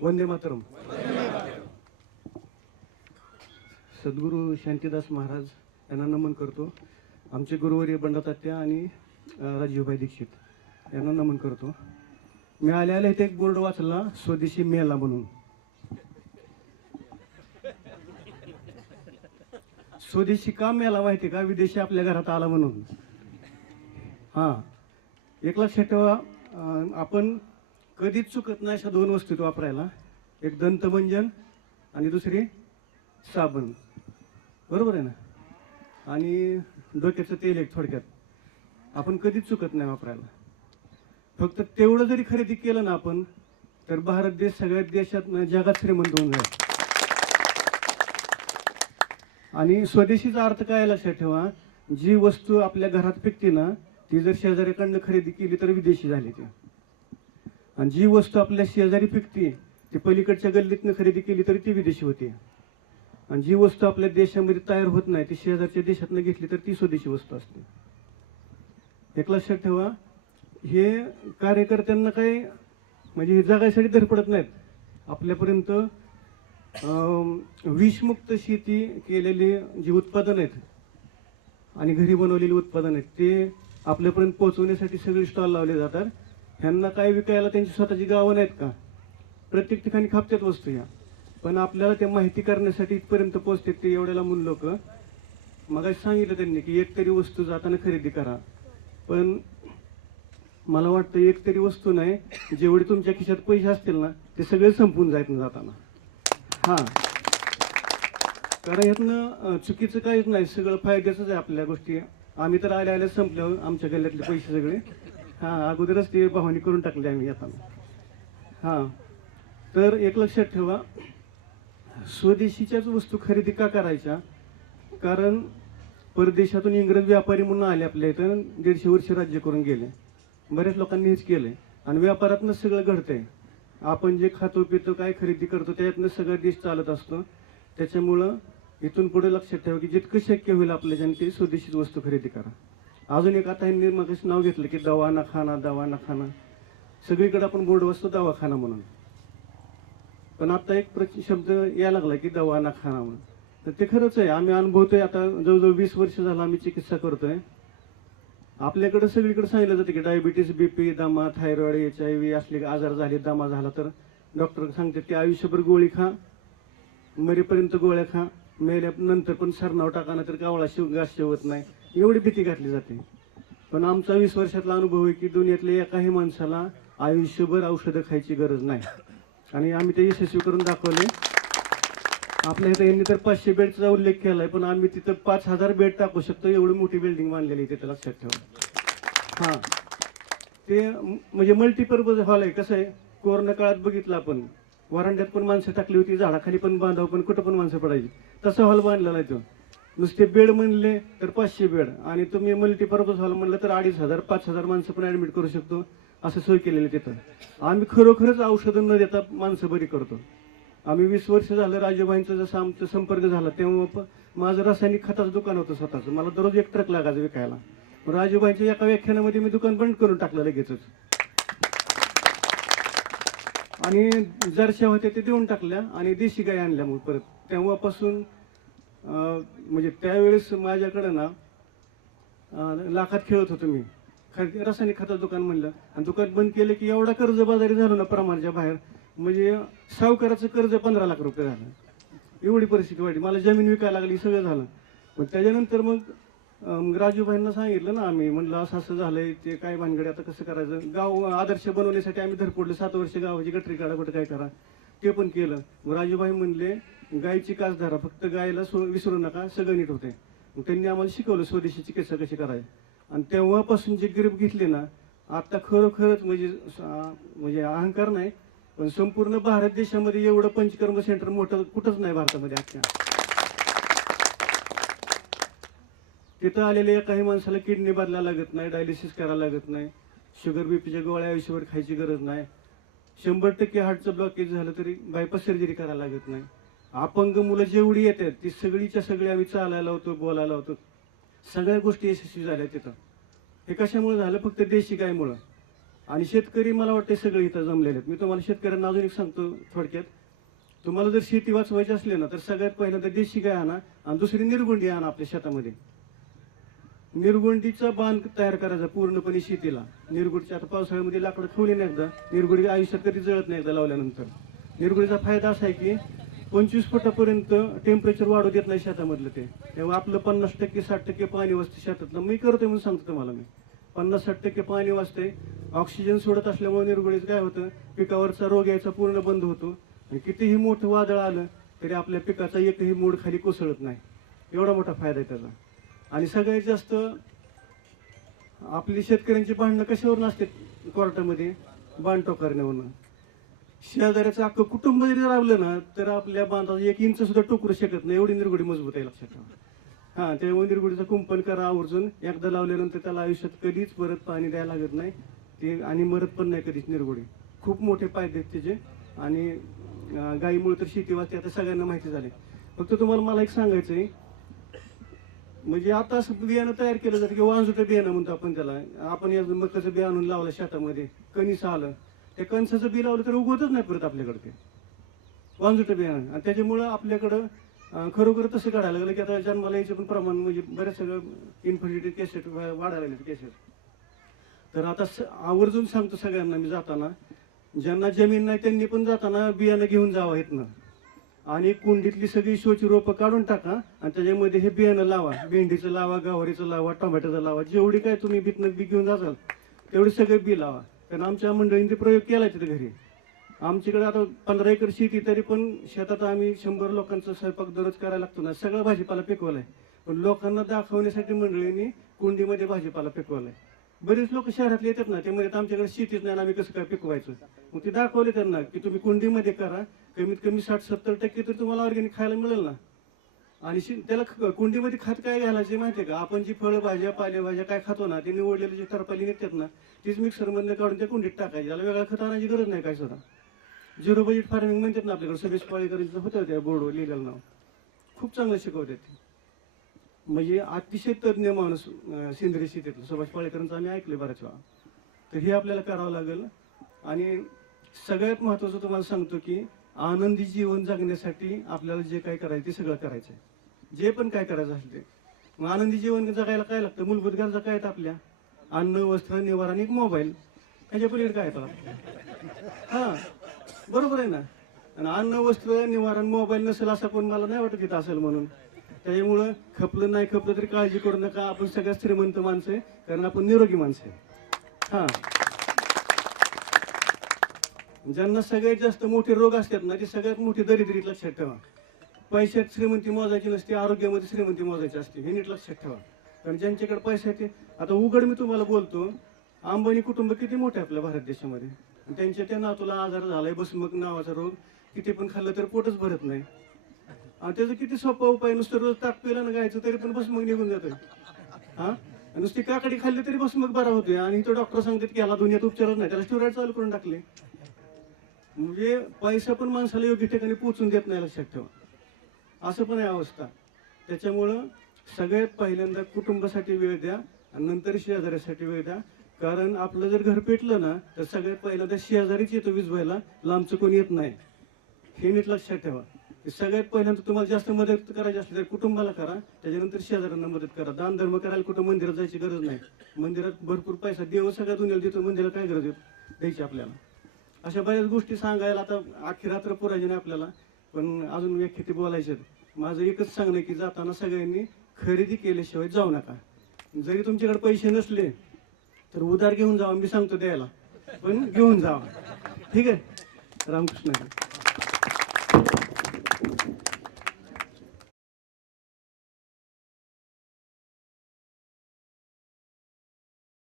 वंदे मातरम. सद्गुरू शांतीदास महाराज यांना नमन करतो. आमचे गुरुवर्य बंडातात्या आणि राजीवभाई दीक्षित यांना नमन करतो. मी आल्याला इथे एक बोर्ड वाचला स्वदेशी मेला म्हणून. स्वदेशी का मेला माहिती का? विदेशी आपल्या घरात आला म्हणून. हां. एक लक्षात ठेवा आपण कधीच चुकत नाही अशा दोन वस्तू वापरायला. एक दंतमंजन आणि दुसरी साबण. बरोबर आहे ना? आणि डोक्याचं तेल एक थोडक्यात. आपण कधीच चुकत नाही वापरायला. फक्त तेवढं जरी खरेदी केलं ना आपण तर भारत देश सगळ्यात देशात जगात श्रीमंत होऊन जाईल. आणि स्वदेशीचा अर्थ काय लक्षात ठेवा. जी वस्तू आपल्या घरात पिकते ना ती जर शेजाऱ्याकडनं खरेदी केली तर विदेशी झाली ती. आणि जी वस्तू आपल्या शेजारी पिकते ती पलीकडच्या गल्लीतनं खरेदी केली तरी ती विदेशी होते. आणि जी वस्तू आपल्या देशामध्ये तयार होत नाही ती शेजारच्या देशातनं घेतली तर ती स्वदेशी वस्तू असते. एक लक्षात ठेवा हे कार्यकर्त्यांना काही म्हणजे हे जगायसाठी धरपडत नाहीत. आपल्यापर्यंत विषमुक्त शेती केलेली जी उत्पादन आहेत आणि घरी बनवलेली उत्पादन आहेत ते आपल्यापर्यंत पोहोचवण्यासाठी सगळे स्टॉल लावले जातात. ह्यांना काय विकायला त्यांची स्वतःची गावं नाहीत का? प्रत्येक ठिकाणी खापत्यात वस्तू या. पण आपल्याला ते माहिती करण्यासाठी इथपर्यंत पोहोचतात ते एवढ्याला मूल लोक. मग सांगितलं त्यांनी की एक तरी वस्तू जाताना खरेदी करा. पण मला वाटतं एक तरी वस्तू नाही जेवढे तुमच्या खिशात पैसे असतील ना ते सगळे संपून जायत ना जाताना. हां. कारण ह्यातनं चुकीचं काहीच नाही. सगळं फायद्याचंच आहे आपल्या गोष्टी. आम्ही तर आल्या आल्या संपल्यावर आमच्या गल्ल्यातले पैसे सगळे. हां अगोदरच ते भावनी करून टाकले आम्ही आता. हां तर एक लक्षात ठेवा स्वदेशीच्याच वस्तू खरेदी का करायच्या? कारण परदेशातून इंग्रज व्यापारी म्हणून आले आपल्या इथं दीडशे वर्ष राज्य करून गेले. बऱ्याच लोकांनी हेच केलंय. आणि व्यापारातनं सगळं घडतंय. आपण जे खातो पितो काय खरेदी करतो त्यातनं सगळं देश चालत असतो. त्याच्यामुळं इथून पुढे लक्षात ठेवा की जितकं शक्य होईल आपल्याच्याने ते स्वदेशीच वस्तू खरेदी करा. अजून एक आता ह्यांनी मग नाव घेतलं की दवाना खाना दवाना खाना. सगळीकडे आपण बोर्ड वाचतो दवाखाना म्हणून. पण आता एक प्रच- शब्द यायला लागला की दवाना खाना म्हणून. तर ते खरंच आहे आम्ही अनुभवतोय आता जवळजवळ वीस वर्ष झालं आम्ही चिकित्सा करतोय. आपल्याकडे सगळीकडे सांगितलं जातं की डायबिटीस बीपी दमा थायरॉइड एच आय व्ही असले आजार झाले दमा झाला तर डॉक्टर सांगतात की आयुष्यभर गोळी खा मरेपर्यंत गोळ्या खा मेल्यानंतर पण सरनाव टाकाना तर गावळा शिव घास शिवत नाही. एवढी भीती घातली जाते. पण आमचा वीस वर्षातला अनुभव आहे की दुनियातल्या एकाही माणसाला आयुष्यभर औषधं खायची गरज नाही. आणि आम्ही ते यशस्वी करून दाखवले. आपल्या इथं यांनी तर पाचशे बेडचा उल्लेख केलाय पण आम्ही तिथं पाच हजार बेड टाकू शकतो एवढी मोठी बिल्डिंग बांधलेली आहे तिथं लक्षात ठेवा. हां. ते म्हणजे मल्टीपर्पज हॉल आहे कसं आहे? कोरोना काळात बघितलं आपण. वरांड्यात पण माणसं टाकली होती झाडाखाली पण बांधावं पण कुठं पण माणसं पडायची. तसा हॉल बांधलेला आहे तो. नुसते बेड म्हणले तर पाचशे बेड. आणि तुम्ही मल्टीपर्पज हॉल म्हणलं तर अडीच हजार पाच हजार माणसं पण ऍडमिट करू शकतो. असं सोय केलेली तिथं. आम्ही खरोखरच औषधं न देता माणसं बरी करतो. आम्ही वीस वर्ष झालं राजूबाईंचा जसं आमचा संपर्क झाला तेव्हा माझं रासायनिक खताचं दुकान होतं स्वतःचं. मला दररोज एक ट्रक लागायचं विकायला. मग राजूबाईंच्या एका व्याख्यानामध्ये मी दुकान बंद करून टाकलं लगेचच. आणि जरशा होत्या ते देऊन टाकल्या आणि देशी गाय आणल्या मग परत. तेव्हापासून म्हणजे त्यावेळेस माझ्याकडं ना लाखात खेळत होतो मी. खर- रासायनिक खताचं दुकान म्हणलं. आणि दुकान बंद केलं की एवढा कर्ज बाजारी झालो ना प्रमाणच्या बाहेर. म्हणजे सावकाराचं कर्ज पंधरा लाख रुपये झालं. एवढी परिस्थिती वाईट मला जमीन विकायला लागली सगळं झालं. पण त्याच्यानंतर मग राजूभाईंना सांगितलं ना आम्ही. म्हणलं असं असं झालंय ते काय भानगडे आता कसं करायचं? गाव आदर्श बनवण्यासाठी आम्ही धरपडलो. सात वर्ष गावाची गटरी काढा कुठं काय करा. ते पण केलं. मग राजूभाई म्हणले गायची कास धरा फक्त गायला विसरू नका सगळं नीट होते मग त्यांनी आम्हाला शिकवलं स्वदेशी चिकित्सा कशी करायची आणि तेव्हापासून जे ग्रीप घेतली ना आता खरोखरच म्हणजे म्हणजे अहंकार नाही पण संपूर्ण भारत देशामध्ये एवढं पंचकर्म सेंटर मोठं कुठंच नाही भारतामध्ये आजच्या तिथं आलेल्या काही माणसाला किडनी बदलायला लागत नाही डायलिसिस करायला लागत नाही शुगर बीपीच्या गोळ्या आयुष्यभर खायची गरज नाही. शंभर टक्के हार्टचं ब्लॉकेज झालं तरी बायपास सर्जरी करायला लागत नाही. अपंग मुलं जेवढी येतात ती सगळीच्या सगळी आम्ही चालायला होतो बोलायला होतो. सगळ्या गोष्टी यशस्वी झाल्या तिथं. हे कशामुळे झालं? फक्त देशी गायमुळं. आणि शेतकरी मला वाटते सगळे इथं जमलेले आहेत. मी तुम्हाला शेतकऱ्यांना अजून एक सांगतो थोडक्यात. तुम्हाला जर शेती वाचवायची असली ना तर सगळ्यात पहिल्यांदा देशी गाय आणा आणि दुसरी निर्गुंडी आणा आपल्या शेतामध्ये. निर्गुंडीचा बांध तयार करायचा पूर्णपणे शेतीला. निर्गुडीच्या आता पावसाळ्यामध्ये लाकडं ठेवली नाही एकदा. निर्गुडी आयुष्यात कधी जळत नाही एकदा लावल्यानंतर. निर्गुडीचा फायदा असा आहे की पंचवीस फुटापर्यंत टेम्परेचर वाढू देत नाही शेतामधलं ते. तेव्हा आपलं पन्नास टक्के साठ टक्के पाणी वाजते शेतातलं. मी करतोय म्हणून सांगतो तुम्हाला मी. पन्नास साठ टक्के पाणी वाजते ऑक्सिजन सोडत असल्यामुळे निरगुडीचं काय होतं? पिकावरचा रोग यायचा पूर्ण बंद होतो. आणि कितीही मोठं वादळ आलं तरी आपल्या पिकाचा एकही मूड खाली कोसळत नाही. एवढा मोठा फायदा आहे त्याचा. आणि सगळ्यात जास्त आपली शेतकऱ्यांची भांडणं कशावरून असते कोर्टामध्ये. बांधटो करण्यावरनं शेजाऱ्याचं अख्खं कुटुंब जरी राबलं ना तर आपल्या बांधाचं एक इंच सुद्धा टोकरू शकत नाही. एवढी निरगुडी मजबूत आहे लक्षात ठेवा. हा त्यामुळे निरगुडीचं कुंपण करा आवर्जून. एकदा लावल्यानंतर त्याला आयुष्यात कधीच परत पाणी द्यायला लागत नाही. ते आणि मरत पण नाही कधीच निरगुडी. खूप मोठे फायदे आहेत त्याचे. आणि गायीमुळे तर शेती वाचते. आता सगळ्यांना माहिती झाली फक्त तुम्हाला मला एक सांगायचं आहे म्हणजे आता असं बियाणं तयार केलं जातं की वांजुटं बियाणं म्हणतो आपण त्याला. आपण या मकाचं बी आणून लावलं शेतामध्ये. कणीस आलं. ते कणसाचं बी लावलं तर उगवतच नाही परत आपल्याकडे ते. वांजुटं बियाणं आणि त्याच्यामुळं आपल्याकडं खरोखर तसं काढायला लागलं की आता जन्माला यायचं पण प्रमाण म्हणजे बऱ्याच सगळं इन्फर्टिलिटी केसेट वाढायला लागले केसेस तर आता स- आवर्जून सांगतो सगळ्यांना मी जाताना ज्यांना जमीन नाही त्यांनी पण जाताना बियाणं घेऊन जावं येतनं आणि कुंडीतली सगळी शोची रोपं काढून टाका आणि त्याच्यामध्ये हे बियाणं लावा. भेंडीचं लावा गवारीचं लावा टोमॅटोचं लावा जेवढी काय तुम्ही बितनं बी घेऊन जाचाल तेवढे सगळे बी लावा. कारण आमच्या मंडळींनी ते प्रयोग केला तिथे घरी. आमच्याकडे आता पंधरा एकर शेती तरी पण शेतात आम्ही शंभर लोकांचा स्वयंपाक दररोज करायला लागतो ना सगळा भाजीपाला पिकवलाय. पण लोकांना दाखवण्यासाठी मंडळींनी कुंडीमध्ये भाजीपाला पिकवलाय. बरेच लोक शहरातले येतात ना ते म्हणजे आमच्याकडे शेतीच नाही आम्ही कसं काय पिकवायचं? मग ते दाखवले त्यांना की तुम्ही कुंडीमध्ये करा कमीत कमी साठ सत्तर टक्के तर तुम्हाला ऑर्गॅनिक खायला मिळेल ना. आणि त्याला ख- कुंडीमध्ये खत काय घालायचे माहितीये का? आपण जी फळं भाज्या पालेभाज्या काय खातो ना ते निवडलेले जे तरपाली निघतात ना तीच मिक्सरमधनं काढून त्या कुंडीत टाकायची. त्याला वेगळा खत आणायची गरज नाही काय सुद्धा. झिरो बजेट फार्मिंग म्हणतात ना आपल्याकडे सगळेच पाळीकरांचं होतं त्या बोर्डवर लिहिलेलं नाव. खूप चांगलं शिकवतात ते. म्हणजे अतिशय तज्ज्ञ माणूस सेंद्रिय शेतीतलं. सुभाष पाळेकरांचं आम्ही ऐकले बऱ्याच वेळा. तर हे आपल्याला करावं लागेल. आणि सगळ्यात महत्त्वाचं तुम्हाला सांगतो की आनंदी जीवन जगण्यासाठी आपल्याला जे काय करायचं ते सगळं करायचं आहे. जे पण काय करायचं असेल ते. मग आनंदी जीवन जगायला काय लागतं? मूलभूत गरजा काय आहेत आपल्या? अन्न वस्त्र निवार आणि एक मोबाईल त्याच्या पलीकडे काय येतं हा बरोबर आहे ना? आणि अन्न वस्त्र निवारण मोबाईल नसेल असं कोण मला नाही वाटत तिथं असेल म्हणून. त्याच्यामुळं खपलं नाही खपलं तरी काळजी करू नका. आपण सगळ्यात श्रीमंत माणसं आहे कारण आपण निरोगी माणसं आहे. हा. ज्यांना सगळ्यात जास्त मोठे रोग असतात ना ते सगळ्यात मोठी दरिद्रीत लक्षात ठेवा. पैशात श्रीमंती मोजायची नसते आरोग्यामध्ये श्रीमंती मोजायची असते. हे नीट लक्षात ठेवा. कारण ज्यांच्याकडे पैसा आहे ते आता उघड मी तुम्हाला बोलतो अंबानी कुटुंब किती मोठे आहे आपल्या भारत देशामध्ये? त्यांच्या त्या नातूला आजार झालाय बसमक नावाचा रोग किती पण खाल्लं तर पोटच भरत नाही. आणि त्याचा किती सोपा उपाय नुसतं रोज ताक पिला ना गायचं तरी पण बसमक निघून जातोय. हा? नुसती काकडी खाल्ली तरी बसमक बरा होतोय. आणि तो डॉक्टर सांगतात की याला दुनियात उपचारच नाही त्याला स्टुराईड चालू करून टाकले. म्हणजे पैसा पण माणसाला योग्य ठिकाणी पोहोचून देत नाही लक्षात ठेवा. असं पण आहे अवस्था. त्याच्यामुळं सगळ्यात पहिल्यांदा कुटुंबासाठी वेळ द्या आणि नंतर शेजाऱ्यासाठी वेळ द्या. कारण आपलं जर घर पेटलं ना तर सगळ्यात पहिल्यांदा शेजारीच येतो विजवायला. लांबचं कोणी येत नाही. हे नीट लक्षात ठेवा. की सगळ्यात पहिल्यांदा तुम्हाला जास्त मदत करायची असली तर कुटुंबाला करा. त्याच्यानंतर शेजाऱ्यांना मदत करा. दान धर्म करायला कुठं मंदिरात जायची गरज नाही. मंदिरात भरपूर पैसा देव सगळ्या दुनियाला देतो मंदिरात काय गरज द्यायची आपल्याला. अशा बऱ्याच गोष्टी सांगायला आता अख्खी रात्र पुरायची नाही आपल्याला. पण अजून व्याख्याती बोलायचे माझं एकच सांगणं की जाताना सगळ्यांनी खरेदी केल्याशिवाय जाऊ नका. जरी तुमच्याकडे पैसे नसले तर उधार घेऊन जावा मी सांगतो द्यायला पण घेऊन जावा. ठीक आहे? रामकृष्ण.